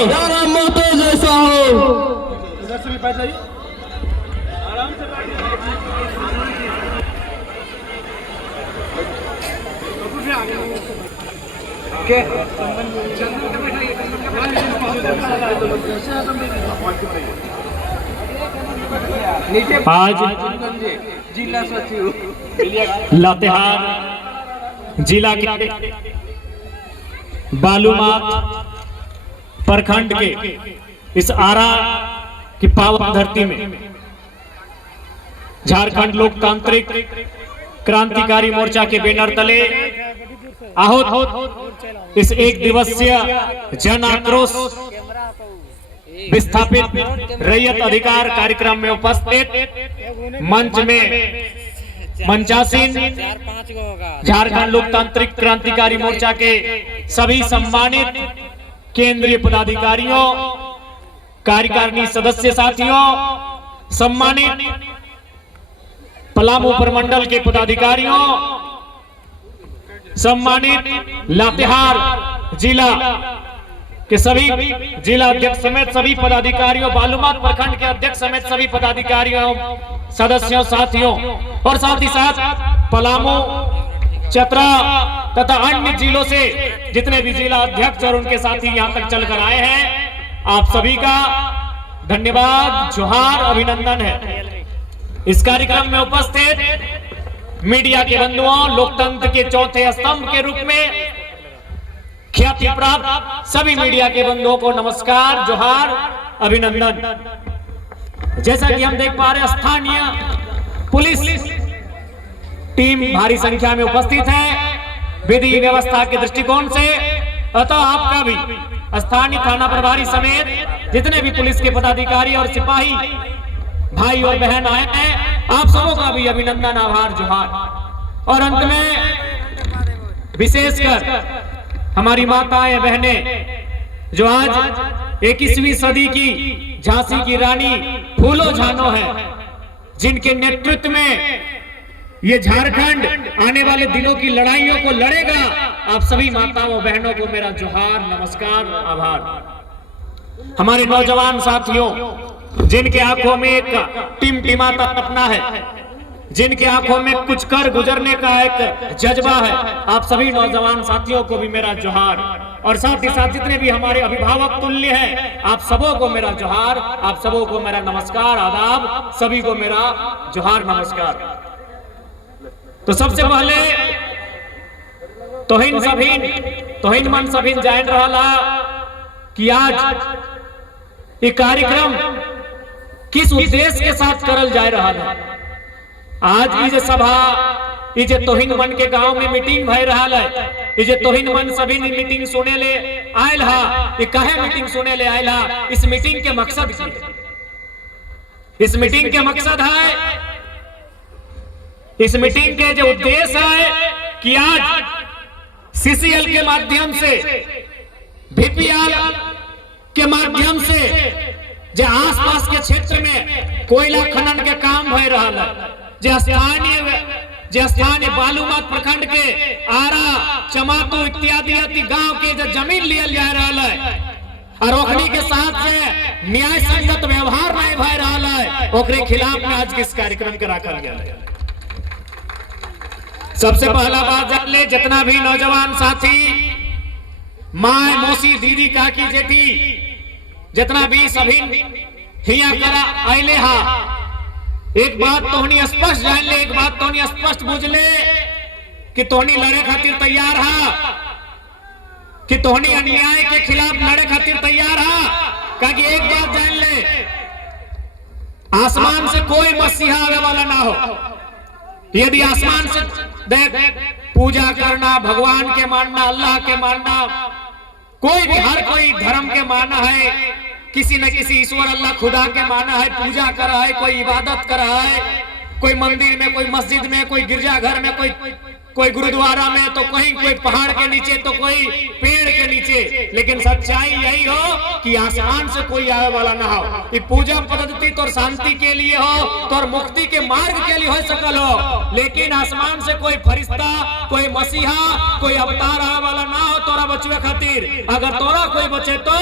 यारा मातो जैसा हो। इधर से भी बैठ जाइए, आराम से आज जिला सचिव लातेहार जिला के बालूमाथ प्रखंड के इस आरा की पावन धरती में झारखंड लोकतांत्रिक क्रांतिकारी मोर्चा के बैनर तले आहूत इस एक दिवसीय जन आक्रोश विस्थापित रैयत अधिकार कार्यक्रम में उपस्थित मंच में मंचासीन झारखंड लोकतांत्रिक क्रांतिकारी मोर्चा के सभी सम्मानित केंद्रीय पदाधिकारियों, कार्यकारिणी सदस्य साथियों, सम्मानित पलामू प्रमंडल के पदाधिकारियों, सम्मानित लातेहार जिला के सभी जिला अध्यक्ष समेत सभी पदाधिकारियों, बालूमाथ प्रखंड के अध्यक्ष समेत सभी पदाधिकारियों, सदस्यों, साथियों और साथ ही साथ पलामू, चतरा तथा अन्य जिलों से जितने भी जिला अध्यक्ष और उनके साथी यहां तक चलकर आए हैं, आप सभी का धन्यवाद, जोहार, अभिनंदन है। इस कार्यक्रम में उपस्थित मीडिया के बंधुओं, लोकतंत्र के चौथे स्तंभ के रूप में ख्याति प्राप्त सभी मीडिया के बंधुओं को नमस्कार, जोहार, अभिनंदन। जैसा कि हम देख पा रहे हैं, स्थानीय पुलिस टीम भारी संख्या में उपस्थित है विधि व्यवस्था के दृष्टिकोण से, अतः आपका भी स्थानीय थाना प्रभारी समेत जितने भी पुलिस के पदाधिकारी और सिपाही भाई और बहन आए हैं, आप सबों का भी अभिनंदन, आभार, जोहार। और अंत में विशेषकर हमारी माताएं बहनें जो आज 21वीं सदी की झांसी की रानी फूलो झानो है, जिनके नेतृत्व में ये झारखंड आने वाले दिनों की लड़ाइयों को लड़ेगा, आप सभी माताओं बहनों को मेरा जोहार, नमस्कार, आभार। हमारे नौजवान साथियों, जिनके आंखों में एक टिमटिमाता सपना है, जिनके आंखों में कुछ कर गुजरने का एक जज्बा है, आप सभी नौजवान साथियों को भी मेरा जोहार। और साथ ही साथ जितने भी हमारे अभिभावक तुल्य हैं, आप सबों को मेरा जोहार, आप सबों को मेरा नमस्कार, आदाब, सभी को मेरा जोहार, नमस्कार। तो सबसे पहले तोहिन मन सभिन जान रहा कि आज ये कार्यक्रम किस उद्देश्य के साथ करल जा रहा है। आज ये सभा, ये तोहिन मन के गांव में मीटिंग भय रहा है, ये तोहिन मन सभी मीटिंग सुने ले आयल हा, ये काहे मीटिंग सुने ले आयल हा, इस मीटिंग के मकसद की है? इस मीटिंग के मकसद है, इस मीटिंग के जो उद्देश्य है कि आज सीसीएल के माध्यम से, बीपीआर के माध्यम से जो आसपास के क्षेत्र में कोयला खनन के काम भय रहा है, जो स्थानीय बालूमाथ प्रखंड के आरा, चमातो इत्यादि गांव के जो जमीन लियल जा रहा है और ओखनी के साथ से न्याय संगत व्यवहार नहीं भय रहा है, ओकरे खिलाफ में आज किस कार्यक्रम के रखल गया है। सबसे पहला बात जान ले, जितना भी नौजवान साथी, माए, मौसी, दीदी, काकी, जेठी, जितना भी सभी हिया करा आइले हा, एक बात तोहनी स्पष्ट जान ले, एक बात तोहनी स्पष्ट बुझ ले कि तोहनी लड़े खातिर तैयार हा, कि तोहनी अन्याय के खिलाफ लड़े खातिर तैयार हा। क्योंकि एक बात जान ले, आसमान से कोई मसीहा आने वाला ना हो। यदि आसमान से देख पूजा करना, भगवान के मानना, अल्लाह के मानना, कोई भी, हर कोई धर्म के माना है, किसी न किसी ईश्वर अल्लाह खुदा के माना है, पूजा कर रहा है, कोई इबादत कर रहा है, कोई मंदिर में, कोई मस्जिद में, कोई गिरजाघर में, कोई गुरुद्वारा में, तो कहीं कोई पहाड़ के नीचे, तो कोई पेड़ के नीचे। लेकिन सच्चाई यही हो कि आसमान से कोई आने वाला ना हो। ये पूजा पद्धति तो शांति के लिए हो, तो मुक्ति के मार्ग के लिए हो सकल हो, लेकिन आसमान से कोई फरिश्ता, कोई मसीहा, कोई अवतार आने वाला ना हो तोरा बचवे खातिर। अगर तोरा कोई बचे तो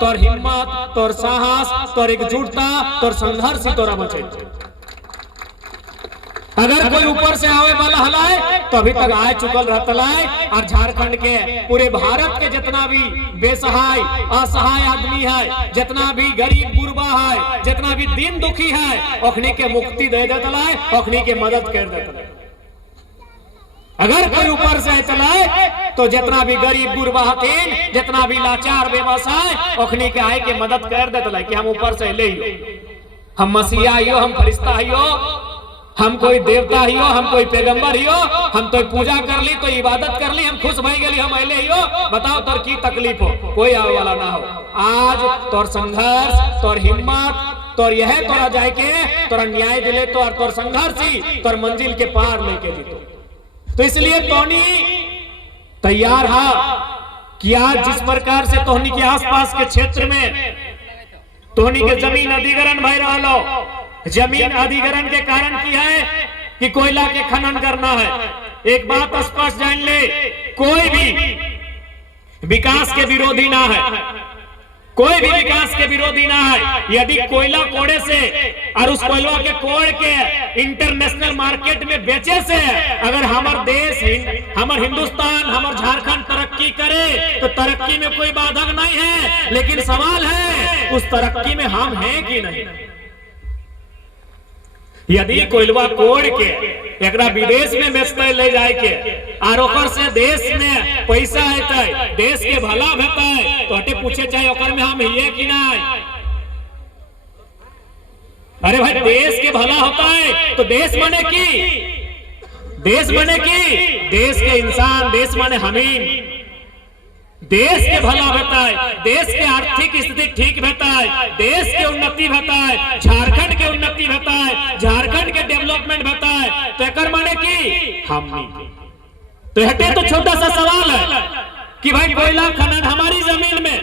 तोर हिम्मत, तोर साहस, तोर एकजुटता, तोर संघर्ष ही तोरा बचे। अगर कोई ऊपर से आवे वाला हलाए तो अभी तक आए चुकल रहतलाए। और झारखंड के पूरे भारत के जितना भी बेसहाय असहाय आदमी है, जितना भी गरीब गुरबा है, जितना भी दीन दुखी है, ओखनी के मुक्ति दे देतलाए, ओखनी के मदद कर देतलाए। अगर कोई ऊपर से चलाए तो जितना भी गरीब गुरबा हतीन, जितना भी लाचार बेबसाय, ओखनी के आए के मदद कर देतलाए कि हम ऊपर से ले हम मसीहा हियो, हम फरिश्ता हियो, हम कोई देवता हियो, हम कोई पैगंबर हियो, हम तो पूजा कर ली, तो इबादत कर ली, हम खुश भई गेली, हम अले हियो। बताओ तोर की तकलीफ हो, कोई आवे वाला ना हो। आज तोर संघर्ष, तोर हिम्मत, तोर यह तोरा जाए के तोरा न्याय दिले तो और तोर संघर्ष ही तोर मंजिल के पार लेके जीतो। तो इसलिए तोहनी तैयार हा कि आज जिस प्रकार से तोहनी के आसपास के क्षेत्र में तोहनी के जमीन अधिग्रहण भई रहा, जमीन अधिग्रहण के कारण की है कि कोयला के खनन करना है। एक बात स्पष्ट जान ले, कोई भी विकास के विरोधी ना है, कोई भी विकास के विरोधी ना है। यदि कोयला कोड़े से और उस कोयला के कोड़ के इंटरनेशनल मार्केट में बेचे से अगर हमार देश, हमार हिंदुस्तान, हमार झारखंड तरक्की करे तो तरक्की में कोई बाधक नहीं है। लेकिन सवाल है उस तरक्की में हम हैं कि नहीं। यदि कोयलवा कोड़ के एकरा विदेश में बेचते ले जाए के और ओकर से देश में पैसा आते, देश के भला भेटे, तो हटे पूछे चाहे ओकर में हम हिये कि नहीं। अरे भाई देश के भला होता है तो देश बने की, देश बने की, देश के इंसान, देश माने हमीन, देश के भला होता है, देश के आर्थिक स्थिति ठीक रहता है, देश के उन्नति होता है, झारखंड के उन्नति होता है, झारखंड के डेवलपमेंट होता है। तो एकर माने की हम नहीं। तो हटे तो छोटा सा सवाल है कि भाई कोयला खनन हमारी जमीन में,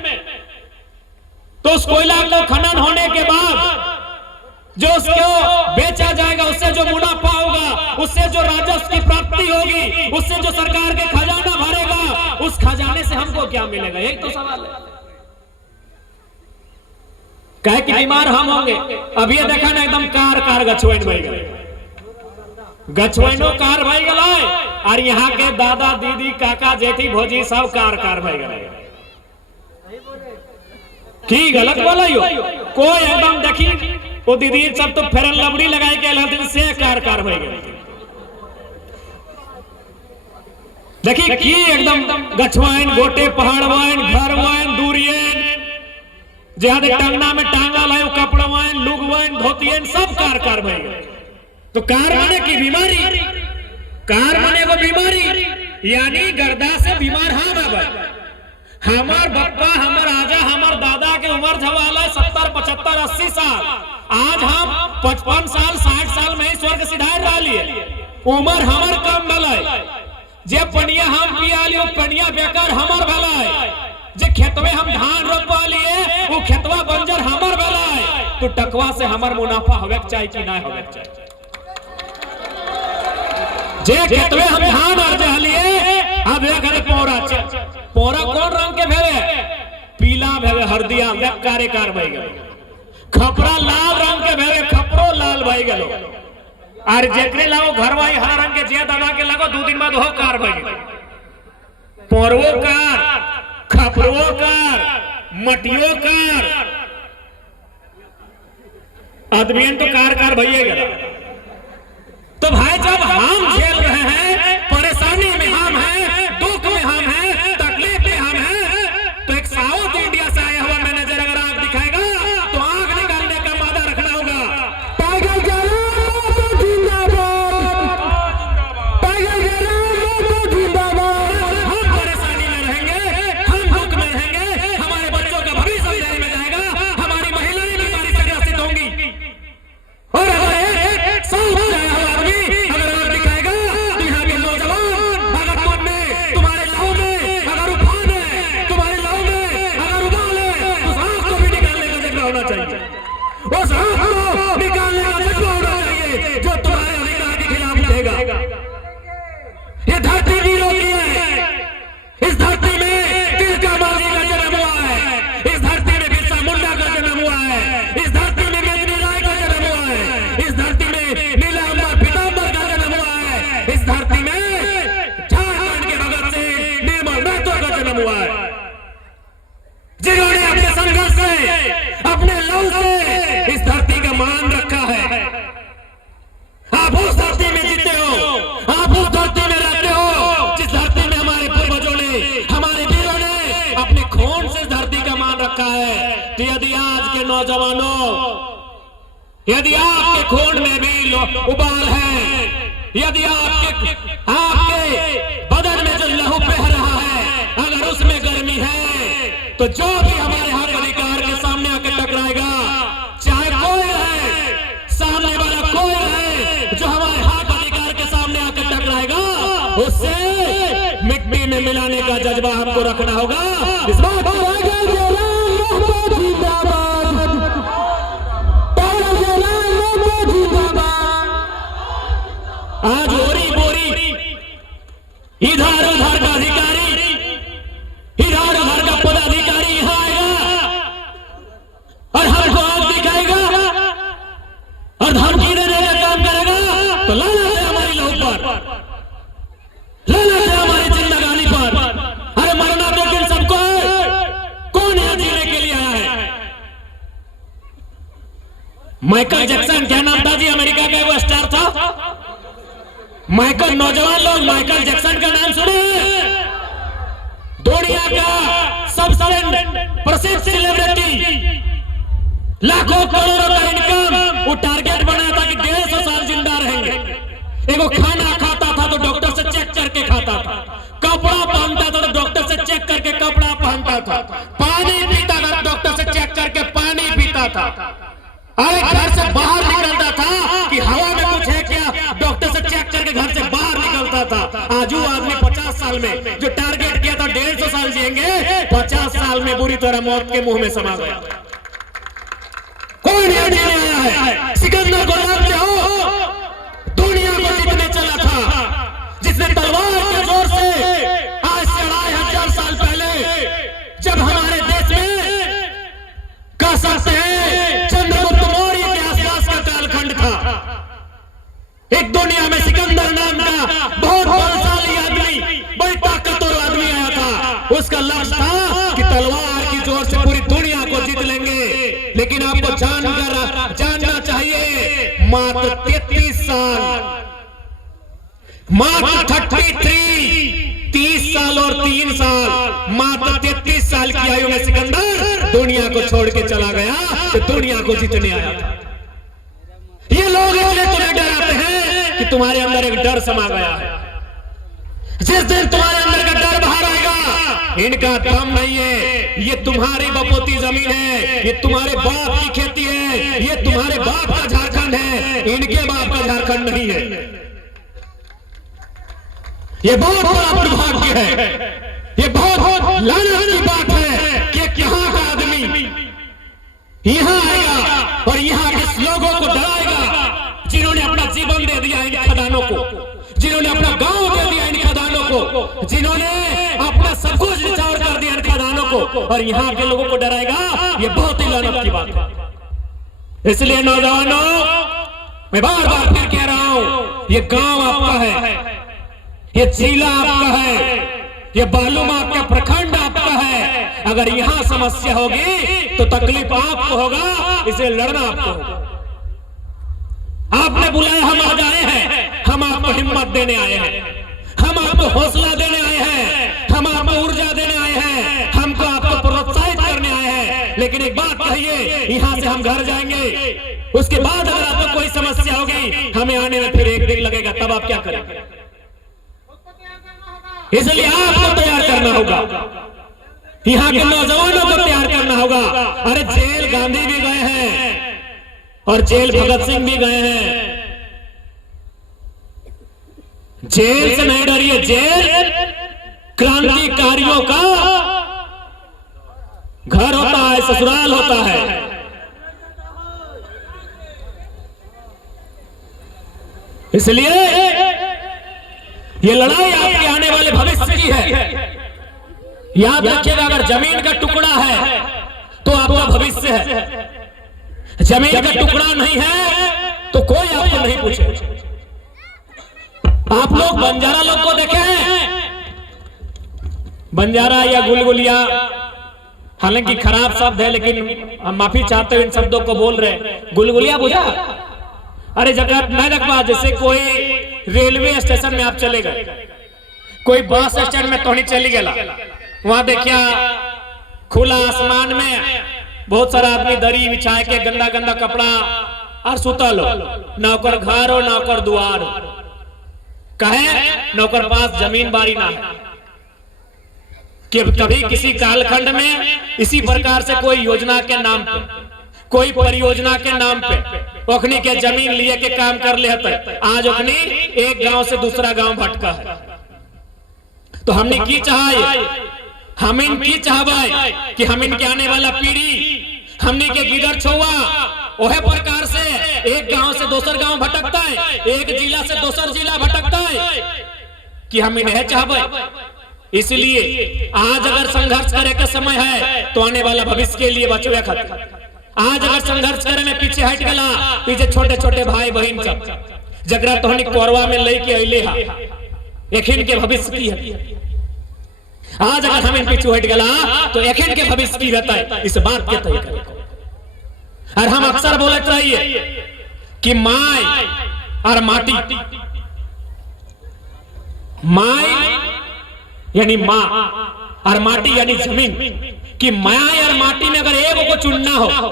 तो उस कोयला को खनन होने के बाद जो उसको बेचा जाएगा, उससे जो मुनाफा होगा, उससे जो राजस्व की प्राप्ति होगी, उससे जो सरकार के खजाना भरेगा, उस खजाने से हमको क्या मिलेगा? यही तो सवाल है। कहे कि बीमार हम होंगे। अभी देखा ना एकदम कार गछवैन भाई गए, गछवैनो कार भाई गए, और यहाँ के दादा दीदी काका जेठी भौजी सब कार भाई गए। की गलत बोला यो? कोई एकदम देखी वो दीदी सब तो फेरन लबड़ी लगाई के से कार भाई गए। देखिए की एकदम गछवाइन, गोटे, पहाड़वाइन, घरवाइन, दूरियन, जहां टांगना में टांगा लायो, कपड़वाइन, लुगवाइन, धोतियन, सब कार भाई गए। तो कार माने की बीमारी, कार माने वो बीमारी, यानी गर्दा से बीमार हाँ बाबा। हमार बप्पा, हमार आजा, हमार दादा के उम्र झवाला 70, 75, 80 साल। आज हम 55 साल, 60 साल में ही स्वर्ग सिधार रहा लिए। उम्र हमार कम भला, जे पनिया हम पिया लियो पनिया बेकार हमार भला है, जे खेतवे हम धान रोपा लिए वो खेतवा बंजर हमार भला है। तो टकवा से हमार मुनाफा होवे चाहिए कि ना होवे चाहिए? जे खेतवे हम धान अर्ज लिए, अब घरे पोरा कौन रंग के भेवे? पीला भेवे, हरदिया कार भाई गए। खपरा लाल रंग के भेवे, खपरो लाल भाई गलो। और जेकरे लागो घरवाई हरा रंग के जे दबा के लागो 2 दिन बाद हो कार भाई गए। पोरवो कार, खपरो कार, मटियो कार, आदमी तो कार भैया गया। तो भाई जब हम झेल रहे हैं, परेशानी में हम हैं, दुख में हम हैं, तकलीफ में हम हैं, तो एक साउथ इंडिया से आया हुआ मैनेजर अगर आंख दिखाएगा तो आंख निकालने का वादा रखना होगा। टाइगर जिंदाबाद, टाइगर जिंदाबाद। हम परेशानी में रहेंगे, हम दुख में रहेंगे, हमारे बच्चों का भविष्य अंधेरे में जाएगा, हमारी महिलाएं बीमारी से ग्रसित होंगी। और हमारे साउथ इस धरती में तिलका मांझी का जन्म हुआ है, इस धरती में रखा है। तो यदि आज के नौजवानों, यदि आपके खून में भी उबाल है, यदि आपके बदन में जो लहू बह रहा है, अगर उसमें गर्मी है, तो जो भी हमारे हक अधिकार के सामने आके टकराएगा, चाहे कोई है, सामने वाला कोई है, जो हमारे हक अधिकार के सामने आके टकराएगा, उससे मिट्टी में मिलाने का जज्बा हमको रखना होगा। इस बात को आज ओरी बोरी इधर उधर का अधिकारी, इधर उधर का पदाधिकारी यहाँ आएगा और हमको आग दिखाएगा और धमकी देने का काम करेगा, तो लानत है हमारी लहू पर, लानत है हमारी जिंदगानी पर। अरे मरना तो किन सबको है, कौन यहाँ जीने के लिए आया है? माइकल जैक्सन, क्या नाम था जी, अमेरिका का वो स्टार था माइकल। नौजवान लोग माइकल जैक्सन का नाम सुने? दुनिया का सबसे प्रसिद्ध सेलिब्रिटी, लाखों करोड़ों का इनकम, वो टारगेट बनाया था कि 150 साल जिंदा रहेंगे। एगो खाना खाता था तो डॉक्टर से चेक करके खाता था, कपड़ा पहनता था तो डॉक्टर से चेक करके कपड़ा पहनता था, पानी पीता था डॉक्टर से चेक करके पानी पीता था। अरे घर से बाहर निकलता था कि हवा में कुछ है क्या, डॉक्टर से चेक करके घर से बाहर निकलता था। आज वो आदमी 50 साल में जो टारगेट किया था 150 साल जिएंगे, 50 साल में बुरी तरह मौत के मुंह में समा गया। कौन यहाँ जीने आया है? सिकंदर को जानते हो? दुनिया को जीतने चला था, जिसने तलवार के जोर से आज से 2500 साल पहले, जब हमारे देश में कह सकते हैं चंद्रगुप्त मौर्य के आसपास का कालखंड था, एक दुनिया में सिकंदर नाम का बहुत बलशाली आदमी, बड़ी ताकतवर आदमी आया था। उसका लक्ष्य था कि तलवार की जोर से पूरी दुनिया को जीत लेंगे। लेकिन आपको जानना चाहिए, मात्र 33 साल, मात्र 30 साल और 3 साल, मात्र 33 साल की आयु में सिकंदर दुनिया को छोड़ के चला गया, तो दुनिया को जीतने आया था। ये लोग इसलिए तुम्हें डराते हैं कि तुम्हारे अंदर एक डर समा गया है। जिस दिन तुम्हारे अंदर का डर बाहर आएगा, इनका दम नहीं है, ये तुम्हारी बपोती जमीन है, ये तुम्हारे बाप की खेती है, ये तुम्हारे बाप का झारखंड है, इनके बाप का झारखंड नहीं है। ये बहुत बड़ा दुर्भाग्य है, ये बहुत लानत की बात है कि यहाँ का आदमी यहाँ आएगा और यहाँ के लोगों को डराएगा, जिन्होंने अपना जीवन दे दिया इन खदानों को, जिन्होंने अपना गांव दे दिया इन खदानों को, जिन्होंने अपना सब कुछ निछावर कर दिया इन खदानों को, और यहाँ के लोगों को डराएगा। ये बहुत ही लानत की बात है। इसलिए नौजवानों, मैं बार बार फिर कह रहा हूं, ये गांव आपका है, ये जिला आपका है, ये बालूमाथ का प्रखंड आपका है। अगर यहां समस्या होगी तो तकलीफ आपको होगा, इसे लड़ना आपको होगा। आपने बुलाया, हम आ जाए हैं, हम आपको हिम्मत देने आए हैं, हम आपको हौसला देने आए हैं, हम आपको ऊर्जा देने आए हैं, हमको आपको प्रोत्साहित करने आए हैं। लेकिन एक बात कहिए, यहां से हम घर जाएंगे, उसके बाद अगर आपको कोई समस्या होगी, हमें आने में फिर 1 दिन लगेगा, तब आप क्या करेंगे? इसलिए आपको तैयार करना होगा, यहाँ के नौजवानों को तैयार करना होगा। अरे जेल गांधी भी गए हैं और जेल भगत सिंह भी गए हैं। जेल से नहीं डरिए, जेल क्रांतिकारियों का घर होता है, ससुराल होता है। इसलिए ये लड़ाई आपके आने वाले भविष्य की है। याद रखिएगा, अगर जमीन का टुकड़ा है तो आपका भविष्य है, जमीन का टुकड़ा नहीं है तो कोई आपको नहीं पूछे। आप लोग बंजारा लोग को देखे हैं, बंजारा या गुलगुलिया, हालांकि खराब शब्द है लेकिन हम माफी चाहते हुए इन शब्दों को बोल रहे हैं। गुलगुलिया बुझा? अरे जगह नहीं रखवा, जैसे कोई रेलवे स्टेशन में आप चले गए, कोई बस स्टैंड में तो नहीं चली गया, वहां देखिया खुला आसमान में बहुत सारा आदमी दरी बिछा के गंदा गंदा कपड़ा और सुतल हो, ना ओकर घर हो ना ओकर दुआर हो, कहे न ओकर पास जमीन बारी ना है। कि कभी किसी कालखंड में इसी प्रकार से कोई योजना के नाम पे, कोई परियोजना के नाम पे ओखनी के जमीन लिए के काम कर ले हते। आज ओखनी एक गांव से दूसरा गांव भटका है। तो हमने की चाहे, हम इन की चाहबे कि हम इनके आने वाला पीढ़ी हमने के गिदर छुआ ओहे प्रकार से एक गांव से दूसर गांव भटकता है, एक जिला से दूसर जिला भटकता है, कि हम इन्हें चाहबे। इसलिए आज अगर संघर्ष करे का समय है तो आने वाला भविष्य के लिए बचवे खातिर आज अगर संघर्ष करे में पीछे हट गला, पीछे छोटे छोटे भाई बहन सब जगरा तोहनी कोरवा में लेके अइले हा, एखिन के भविष्य की है। आज अगर हम इन पीछे हट गला तो एखिन के भविष्य की रहता है, इस बात के तय करे। और हम अक्सर बोलते रहिए कि माय और माटी, माय यानी माँ और माटी यानी जमीन, कि माया और माटी में अगर एक को चुनना हो,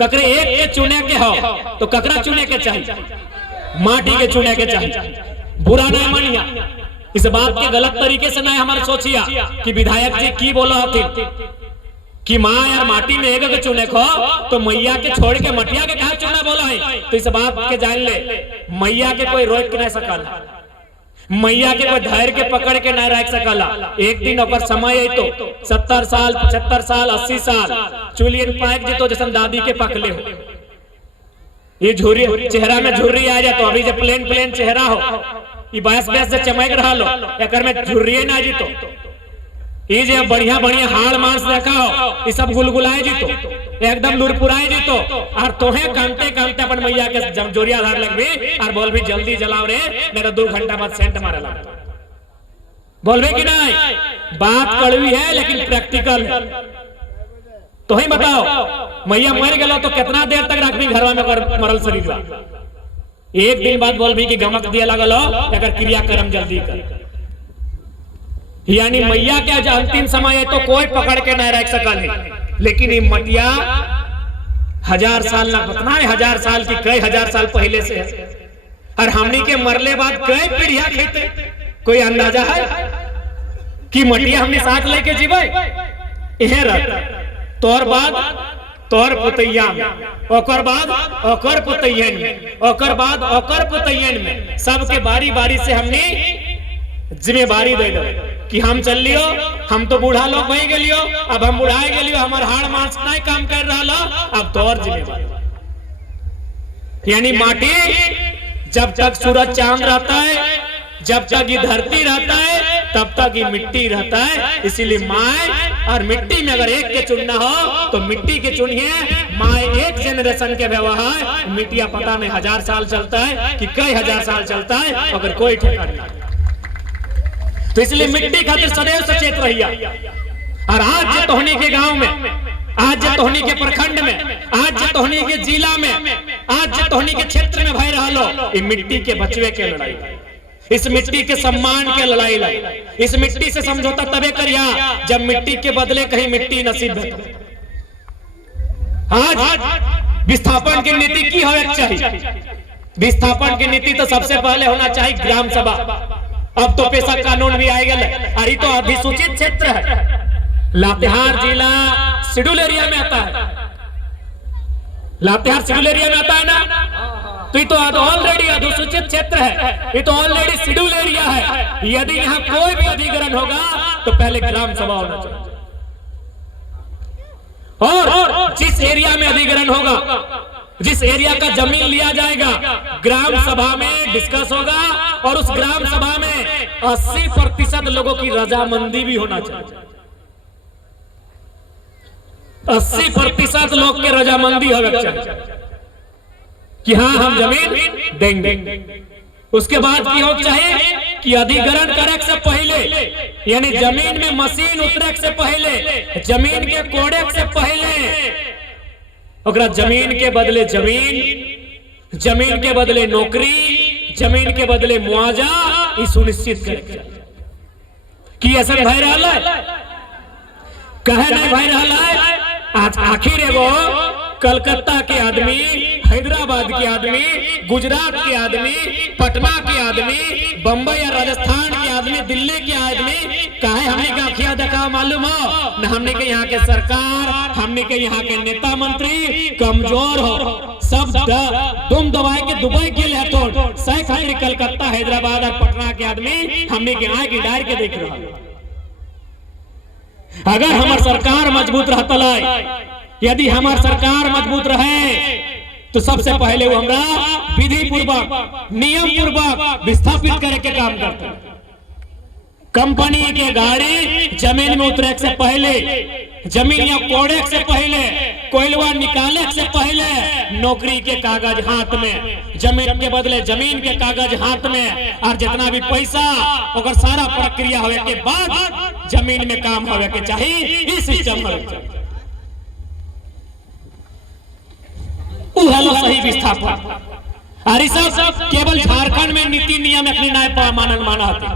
ककरे एक के चुने के हो तो ककरा चुने के चाहिए, माटी के चुने के चाहिए। बुरा नहीं मानिया, इस बात के गलत तरीके से नहीं हमारे सोचिया कि विधायक जी की बोला होती कि माँ और माटी में एक के चुने को तो मैया के छोड़ के मटिया के कहा चुना बोला है। तो इस बात के जान ले, मैया के कोई रोक नहीं सकल, मैया के कोई धैर्य के पकड़ के नहीं रख सकला। एक दिन ओकर समय है तो 70 साल 75 साल 80 साल चुलियन पाइक जी तो जैसे दादी के पकले हो, ये झुर्री चेहरा में झुर्री आ जाए तो अभी जब प्लेन प्लेन चेहरा हो, ये 22 से चमक रहा लो, एकर में झुर्रिये ना जी तो ये जो बढ़िया बढ़िया हाड़ मांस देखा हो, ये सब गुलगुलाए जी तो एकदम लुरपुराए जी तो, और तोहे कांते कांते अपन मैया के जोरिया धार लगबी और बोल भी जल्दी जलाओ रे, मेरा 2 घंटा बाद सेंट मारे लगा। बोलबे कि नहीं? बात कड़वी है लेकिन प्रैक्टिकल है। तो ही बताओ मैया मर गलो तो कितना देर तक रखबी घरवा में मरल शरीर? एक दिन बाद बोल भी कि गमक दिया लगल हो, अगर क्रियाक्रम जल्दी कर। यानी मैया के आज अंतिम समय है तो कोई पकड़ के नहीं रख सकल है। लेकिन ये मटिया 1000 साल ना कितना है, 1000 साल की कई 1000 साल पहले से है, और हमनी के मरले बाद कई पीढ़िया खेते। कोई अंदाजा है कि मटिया हमने साथ लेके जीवे? यह रह तोर बाद तोर पुतैया में, ओकर बाद ओकर पुतैयन में, ओकर बाद ओकर पुतैयन में, सबके बारी बारी से हमने जिम्मेवारी दे दो कि हम चल लियो, हम तो बूढ़ा लोग वही गेलियो, अब हम बुढ़ाए गेलियो, हमार हाड़ मांस नहीं काम कर रहा, अब तोर जिम्मेवारी। यानी माटी जब तक सूरज चांद रहता है, जब तक ये धरती रहता है, तब तक ये मिट्टी रहता है। इसीलिए माए और मिट्टी में अगर एक के चुनना हो तो मिट्टी के चुनिए। माए एक जनरेशन के व्यवहार, मिट्टिया पता नहीं 1000 साल चलता है कि कई 1000 साल चलता है, अगर कोई ठिकाना नहीं। तो इसलिए मिट्टी खातिर सदैव सचेत रहिया। और आज जो तोहनी के गांव में, आज जो तोहनी के प्रखंड में, आज जो तोहनी के जिला में, आज जो तोहनी के क्षेत्र में भय रहा लो, ये मिट्टी के बचवे के लड़ाई, इस मिट्टी के सम्मान के लड़ाई ला। इस मिट्टी से समझौता तबे करिया जब मिट्टी के बदले कहीं मिट्टी नसीब है। आज विस्थापन की नीति की होना चाहिए? विस्थापन की नीति तो सबसे पहले होना चाहिए ग्राम सभा। अब तो पेशा कानून भी आ गया, अरे तो अधिसूचित क्षेत्र है। लातेहार जिला शेड्यूल एरिया में आता है, लातेहार शेड्यूल एरिया में आता है ना, तो ये तो ऑलरेडी अधिसूचित क्षेत्र है, ये तो ऑलरेडी शेड्यूल एरिया है। यदि यहाँ कोई भी अधिग्रहण होगा तो पहले ग्राम सभा होना चाहिए, और जिस एरिया में अधिग्रहण होगा, जिस एरिया का जमीन लिया जाएगा, ग्राम सभा में डिस्कस होगा, और उस ग्राम सभा में 80% लोगों की रजामंदी भी होना चाहिए। 80% लोग के रजामंदी होना चाहिए कि हाँ हम जमीन देंगे। उसके बाद की हो चाहिए कि अधिग्रहण करे से पहले, यानी जमीन में मशीन उतरे से पहले, जमीन के कोड़े से पहले ओकरा जमीन के बदले जमीन, जमीन के बदले नौकरी, जमीन के बदले मुआवजा ये सुनिश्चित करे कि ऐसा भय रहा है कहे नहीं भाई रहा है। आज आखिर एगो कलकत्ता के आदमी, हैदराबाद के आदमी, गुजरात के आदमी, पटना के आदमी, बम्बई या राजस्थान के आदमी, दिल्ली के आदमी काहे हमने के आखिया देखा मालूम हो न? हमने के यहाँ के सरकार, हमने के यहाँ के नेता मंत्री कमजोर हो, सब दुम दबाए के दुबई के लिए तो सैकड़ों कलकत्ता, हैदराबाद और पटना के आदमी हमने के यहाँ की डार के देख रहा। अगर हमार सरकार मजबूत रहता, यदि हमार सरकार मजबूत रहे तो सबसे पहले वो हमरा विधि पूर्वक, नियम पूर्वक विस्थापित करे के काम करते। कंपनी के गाड़ी जमीन में उतरे से पहले, जमीन या कोड़े से पहले, कोयलवा निकाले से पहले नौकरी के कागज हाथ में, जमीन के बदले जमीन के कागज हाथ में, और जितना भी पैसा और सारा प्रक्रिया होवे के बाद जमीन में काम होवे के चाहिए। इस सिस्टम में सही विस्थापन और सब केवल झारखंड में नीति नियम अपनी नाय मानन माना होते।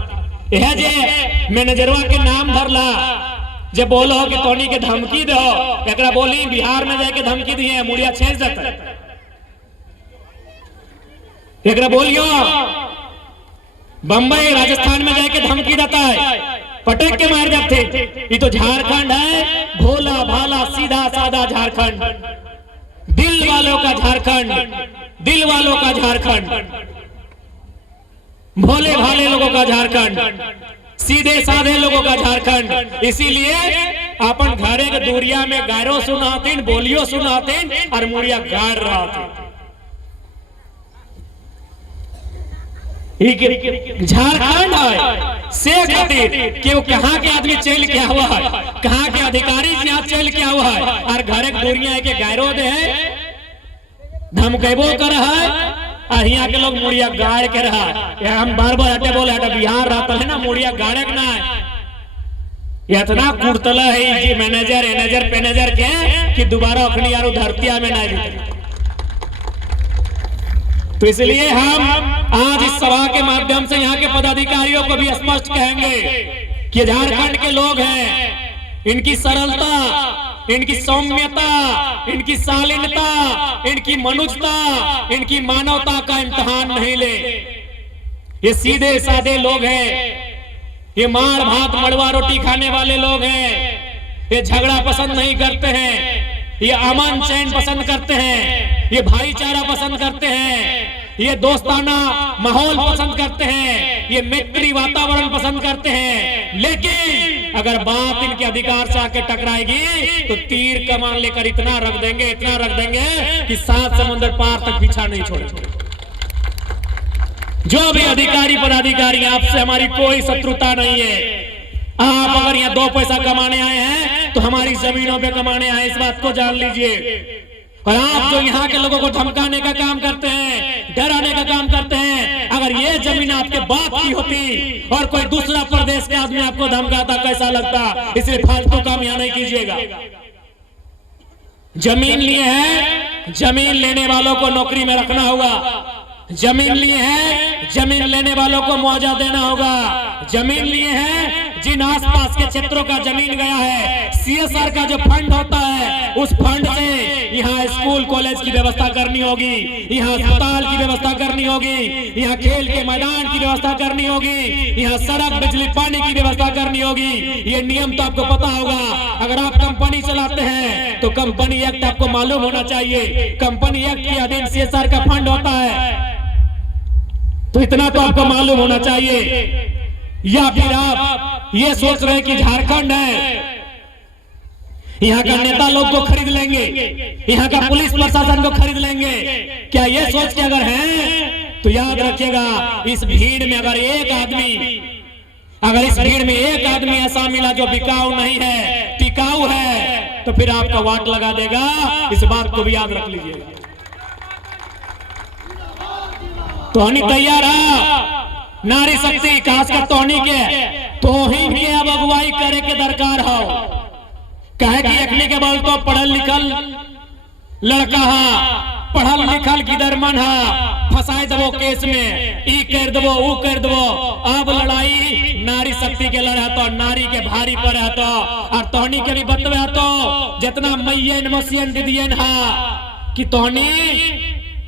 यह जे मैनेजरवा के नाम धरला, जे बोलो कि तोनी के धमकी दो, एकरा बोली बिहार में जाके धमकी दिए मुड़िया छेड़ देता, एकरा बोलियो बंबई राजस्थान में जाके धमकी देता है, पटक के मार जाते। ये तो झारखंड है, भोला भाला सीधा साधा झारखंड, दिल वालों का झारखंड, दिल वालों का झारखंड, भोले भाले लोगों का झारखंड, सीधे साधे लोगों का झारखंड। इसीलिए अपन घरे के दूरिया में गायरो सुनाते, बोलियो सुनाते और मुड़िया गाड़ रहा थे। झारखंड है से खातिर कि वो कहाँ के आदमी चल के हुआ है, कहाँ के अधिकारी यहाँ चल के हुआ है, और घर के दूरिया के गायरो दे है, धमकेबो कर है, और यहाँ के लोग मुड़िया गाड़ के रहा है। हम बार बार हटे बोले हटे बिहार रहता है ना, मुड़िया गाड़े के ना है, इतना कुर्तला है जी मैनेजर पेनेजर के कि दोबारा अपनी यार धरतिया में ना जीते। तो इसलिए हम आज इस सभा के माध्यम से यहाँ के पदाधिकारियों को भी स्पष्ट कहेंगे कि झारखंड के लोग हैं, इनकी सरलता, इनकी सौम्यता, इनकी शालीनता, इनकी मनुष्यता, इनकी मानवता का इम्तिहान नहीं ले। ये सीधे साधे लोग हैं, ये मार भात मड़वा रोटी खाने वाले लोग हैं, ये झगड़ा पसंद नहीं करते हैं, ये अमन चैन पसंद करते हैं, ये भाईचारा पसंद करते हैं, ये दोस्ताना माहौल पसंद करते हैं, ये मैत्री वातावरण पसंद करते हैं। लेकिन अगर बात इनके अधिकार से आके टकराएगी तो तीर कमान लेकर इतना रख देंगे, इतना रख देंगे कि 7 समुद्र पार तक पीछा नहीं छोड़ेंगे। जो भी अधिकारी पदाधिकारी, आपसे हमारी कोई शत्रुता नहीं है। आप अगर यहाँ 2 पैसा कमाने आए हैं तो हमारी जमीनों पे कमाने आए, इस बात को जान लीजिए। और आप जो यहाँ के लोगों को धमकाने का काम करते हैं, डराने का काम करते हैं, अगर ये जमीन आपके बाप की होती और कोई दूसरा प्रदेश के आदमी आपको धमकाता कैसा लगता? इसलिए फालतू काम यहाँ नहीं कीजिएगा। जमीन लिए हैं, जमीन लेने वालों को नौकरी में रखना होगा। जमीन लिए हैं, जमीन लेने वालों को मुआवजा देना होगा। जमीन लिए हैं, जिन आसपास के क्षेत्रों का जमीन गया है, सीएसआर का जो फंड होता है, उस फंड से यहाँ स्कूल कॉलेज की व्यवस्था करनी होगी, यहाँ अस्पताल की व्यवस्था करनी होगी, यहाँ खेल के मैदान की व्यवस्था करनी होगी, यहाँ सड़क बिजली पानी की व्यवस्था करनी होगी। ये नियम तो आपको पता होगा। अगर आप कंपनी चलाते हैं तो कंपनी एक्ट आपको मालूम होना चाहिए। कंपनी एक्ट के अधीन सीएसआर का फंड होता है, तो इतना तो आपको मालूम होना चाहिए। या फिर आप ये सोच रहे कि झारखंड है, यहाँ का नेता लोग को खरीद लेंगे, यहाँ का पुलिस प्रशासन को खरीद लेंगे, क्या ये सोच के अगर हैं तो याद रखिएगा, इस भीड़ में अगर एक आदमी ऐसा मिला जो बिकाऊ नहीं है, टिकाऊ है, तो फिर आपका वाट लगा देगा। इस बात को भी याद रख लीजिएगा। तोहनी तैयार है नारी शक्ति खासकर तोहनी के तोहिन के अब अगुवाई करे के दरकार हो। कहे कि एकने के बल तो पढ़ल लिखल लड़का है, पढ़ल लिखल गिदर मन है फंसाए दबो केस में, ई कर दबो ऊ कर दबो। अब लड़ाई नारी शक्ति के लड़े तो नारी के भारी पर है तो, और तोहनी के भी बतवे तो जितना मैयन मसियन दीदियन है कि तोहनी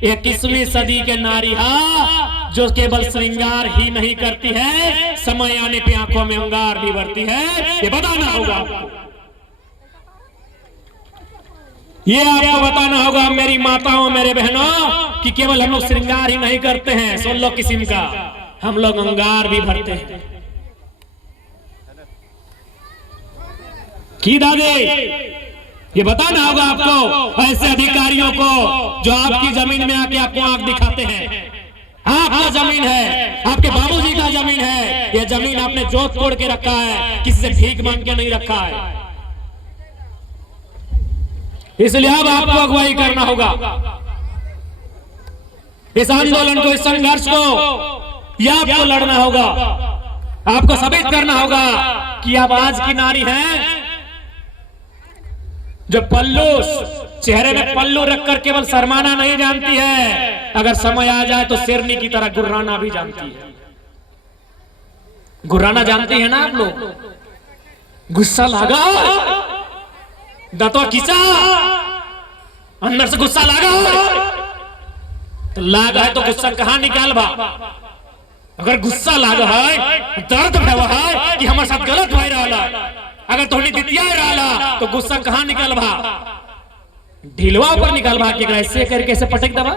21वीं सदी के नारी है जो केवल श्रृंगार ही नहीं करती है, समय आने पे आंखों में अंगार भी भरती है। ये बताना होगा, ये आपको बताना होगा मेरी माताओं मेरे बहनों कि केवल हम लोग श्रृंगार ही नहीं करते हैं 16 किस्म का, हम लोग अंगार भी भरते हैं। की दादी ये बताना होगा आपको ऐसे अधिकारियों को जो आपकी जमीन में आके आपको आंख दिखाते हैं। आपका जमीन है, आपके बाबूजी का जमीन है, ये जमीन आपने जोत तोड़ के रखा है, किसी से भीख मांग के नहीं रखा है। इसलिए अब आपको अगुवाई करना होगा इस आंदोलन को, इस संघर्ष को, यह आपको लड़ना होगा। आपको साबित करना होगा कि आप आज की नारी हैं जो पल्लू, चेहरे में पल्लू रखकर केवल शर्माना नहीं जानती है, अगर समय आ जाए तो शेरनी की तरह गुर्राना भी जानती है। गुर्राना जानती है ना आप लोग? गुस्सा लगा, दांतों खींचा, अंदर से गुस्सा लगा तो लागा है तो गुस्सा कहां निकाल बा? अगर गुस्सा लागा है, दर्द भवा है कि हमारे साथ गलत हो रहा, अगर थोड़ी दितिया रहा तो गुस्सा कहां निकाल बा? ढिलवा पर निकाल बा, ऐसे करके ऐसे पटक दबा,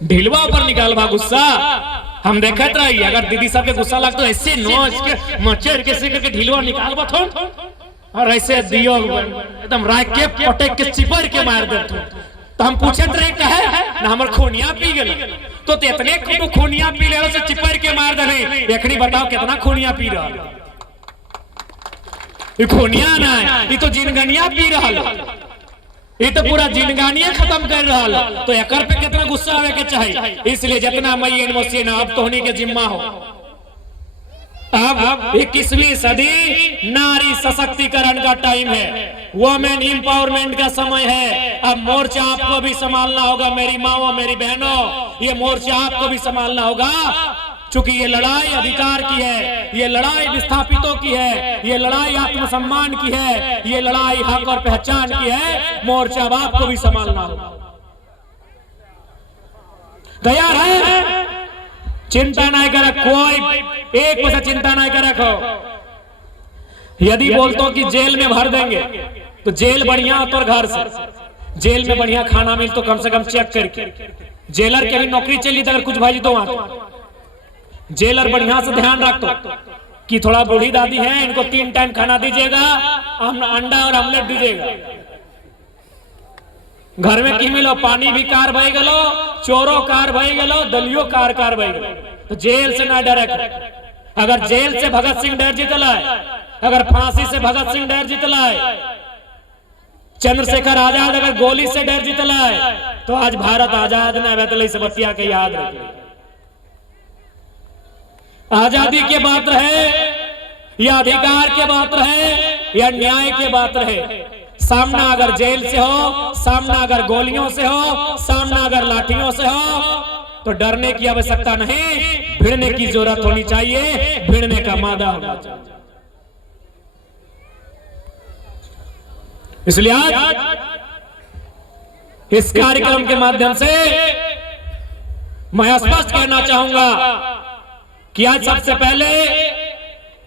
ढिलवा पर निकाल बा गुस्सा। हम देखते रही, अगर दीदी सब के गुस्सा लगता तो ऐसे नोच के मचर के से करके ढिलवा निकाल बा थोड़, और ऐसे दियो एकदम राय के पटक के चिपर के मार दे। तो हम पूछत रहे कहे ना हमर खोनिया पी गेल, तो इतने खोनिया पी ले से चिपर के मार दे। एखनी बताओ कितना खोनिया पी रहा, ये खोनिया ना, ये तो जिनगनिया पी रहा, ये तो पूरा जिनगानिया खत्म कर रहा, तो एकर पे कितना गुस्सा आवे के चाहिए। इसलिए जितना मैयन मसीन अब तोहनी के जिम्मा हो। अब 21वीं सदी नारी सशक्तिकरण का टाइम है, वुमेन एम्पावरमेंट का समय है। अब मोर्चा आपको भी संभालना होगा मेरी माओ मेरी बहनों, ये मोर्चा आपको भी संभालना होगा, क्योंकि ये लड़ाई अधिकार की है, ये लड़ाई विस्थापितों की है, ये लड़ाई आत्मसम्मान की है, ये लड़ाई हक और पहचान की है। मोर्चा आपको भी संभालना होगा। तैयार है? चिंता नहीं कर, कोई एक पैसा चिंता नहीं कर रखो। यदि बोलतो कि जेल में भर देंगे तो जेल बढ़िया हो, तो घर से जेल में बढ़िया खाना मिल तो कम से कम चेक करके जेलर के भी नौकरी चली, अगर कुछ भाई तो वहां जेलर बढ़िया से ध्यान रखतो कि थोड़ा बूढ़ी दादी है, इनको 3 टाइम खाना दीजिएगा, अंडा और ऑमलेट दीजिएगा। घर में की मिलो, पानी भी कार भई गलो, चोरो कार भई गलो, दलियो कार भई गलो, तो जेल से ना डरे। अगर जेल से भगत सिंह डर जीतला है, अगर फांसी से भगत सिंह डर जीतला है, चंद्रशेखर आजाद अगर गोली से डर जीतला है, तो आज भारत आजाद न बैतल से बतिया के याद रखिए। आजादी के बात रहे या अधिकार के बात रहे या न्याय के बात रहे, सामना अगर जेल से हो, सामना अगर गोलियों से हो, सामना अगर लाठियों से हो, तो डरने की आवश्यकता नहीं, भिड़ने की जरूरत होनी चाहिए, भिड़ने का मादा होना चाहिए। इसलिए आज इस कार्यक्रम के माध्यम से मैं स्पष्ट कहना चाहूंगा कि आज सबसे पहले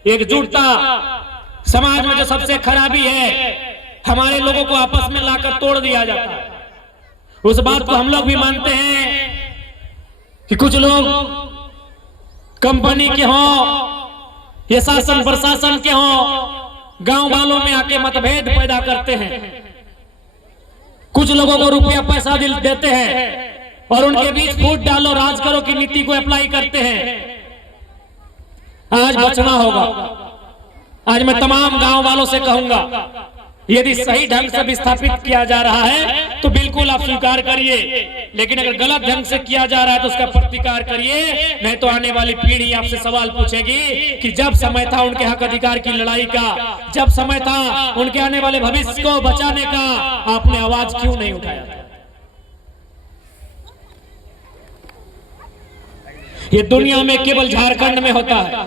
एकजुटता, समाज में जो सबसे खराबी है, हमारे लोगों को आपस में लाकर तोड़ दिया जाता है। उस बात को हम लोग भी मानते हैं कि कुछ लोग कंपनी के हों या शासन प्रशासन के हों, गांव वालों में आके मतभेद पैदा करते हैं। कुछ लोगों को रुपया पैसा देते हैं और उनके बीच फूट डालो राज करो की नीति को अप्लाई करते हैं। आज बचना होगा। आज मैं तमाम गांव वालों से कहूंगा, यदि सही ढंग से विस्थापित किया जा रहा है तो बिल्कुल आप स्वीकार करिए, लेकिन अगर गलत ढंग से किया जा रहा है तो उसका प्रतिकार करिए, नहीं तो आने वाली पीढ़ी आपसे सवाल पूछेगी कि जब समय था उनके हक अधिकार की लड़ाई का, जब समय था उनके आने वाले भविष्य को बचाने का, आपने आवाज क्यों नहीं उठाया। ये दुनिया में केवल झारखंड में होता है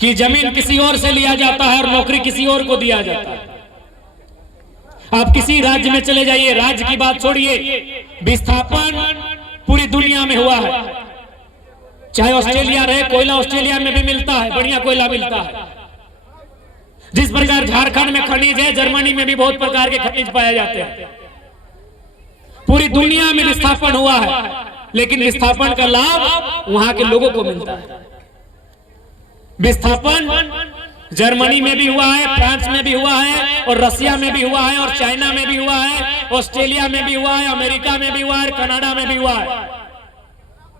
कि जमीन किसी और से लिया जाता है और नौकरी किसी और को दिया जाता है। आप किसी राज्य में चले जाइए, राज्य की बात छोड़िए, विस्थापन पूरी दुनिया में हुआ है। चाहे ऑस्ट्रेलिया रहे, कोयला ऑस्ट्रेलिया में भी मिलता है, बढ़िया कोयला मिलता है। जिस प्रकार झारखंड में खनिज है, जर्मनी में भी बहुत प्रकार के खनिज पाए जाते हैं। पूरी दुनिया में विस्थापन हुआ है, लेकिन विस्थापन का लाभ वहां के लोगों को मिलता है। विस्थापन जर्मनी में भी हुआ है, फ्रांस में भी हुआ है, और रसिया में भी हुआ है, और चाइना में भी हुआ है, ऑस्ट्रेलिया में भी हुआ है, अमेरिका में भी हुआ है, कनाडा में भी हुआ है।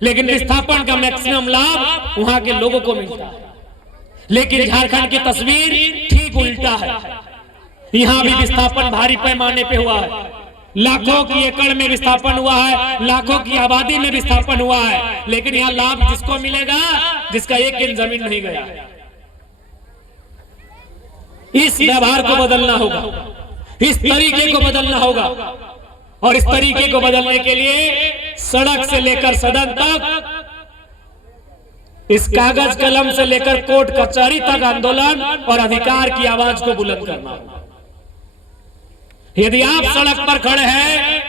लेकिन विस्थापन का मैक्सिमम लाभ वहां के लोगों को मिलता है। लेकिन झारखंड की तस्वीर ठीक उल्टा है। यहां भी विस्थापन भारी पैमाने पे हुआ है। लाखों की एकड़ में विस्थापन हुआ है, लाखों की आबादी में विस्थापन हुआ है, लेकिन यहां लाभ जिसको मिलेगा जिसका एक इंच जमीन नहीं गया। इस व्यवहार को बदलना होगा, इस तरीके को बदलना होगा, और इस तरीके को बदलने के लिए सड़क से लेकर सदन तक, इस कागज कलम से लेकर कोर्ट कचहरी तक आंदोलन और अधिकार की आवाज को बुलंद करना होगा। यदि आप सड़क पर खड़े हैं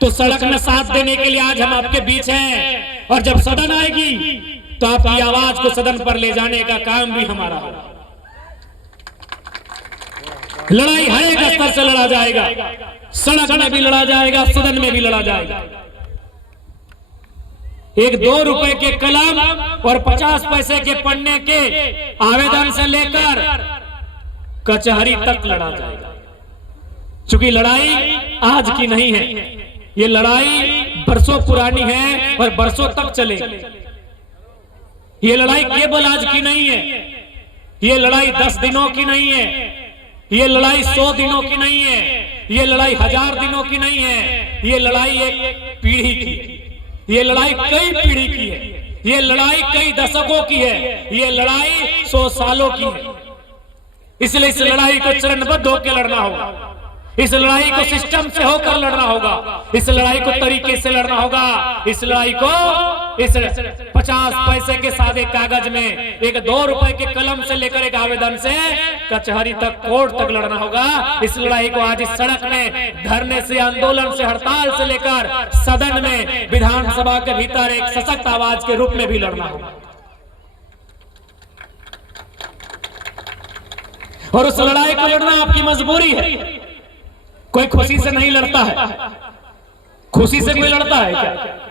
तो सड़क में साथ देने के लिए आज हम आपके बीच हैं, और जब सदन आएगी तो आपकी आवाज को सदन पर ले जाने का काम भी हमारा होगा। लड़ाई हर एक स्तर से लड़ा जाएगा, सड़क में भी लड़ा जाएगा, सदन में भी लड़ा जाएगा। एक 2 रुपए के कलम और 50 पैसे के पन्ने के आवेदन से लेकर कचहरी तक लड़ा जाएगा। क्योंकि लड़ाई आज की नहीं है, ये लड़ाई बरसों पुरानी है और बरसों तक चलेगी। ये लड़ाई केवल आज की नहीं है, ये लड़ाई 10 दिनों की नहीं है, ये लड़ाई 100 दिनों की नहीं है, ये लड़ाई 1000 दिनों की नहीं है, ये लड़ाई एक पीढ़ी की है, ये लड़ाई कई पीढ़ी की है, ये लड़ाई कई दशकों की है, ये लड़ाई 100 सालों की है। इसलिए इस लड़ाई को चरणबद्ध होकर लड़ना होगा, इस लड़ाई को सिस्टम से होकर लड़ना होगा, इस लड़ाई को तरीके से लड़ना होगा, इस लड़ाई को इस 50 पैसे के सादे कागज में, एक 2 रुपए के कलम से लेकर एक आवेदन से कचहरी तक, कोर्ट तक लड़ना होगा। इस लड़ाई को आज इस सड़क में धरने से, आंदोलन से, हड़ताल से लेकर सदन में, विधानसभा के भीतर एक सशक्त आवाज के रूप में भी लड़ना होगा। और उस लड़ाई को लड़ना आपकी मजबूरी है। कोई खुशी से नहीं लड़ता है, खुशी से कोई लड़ता है क्या?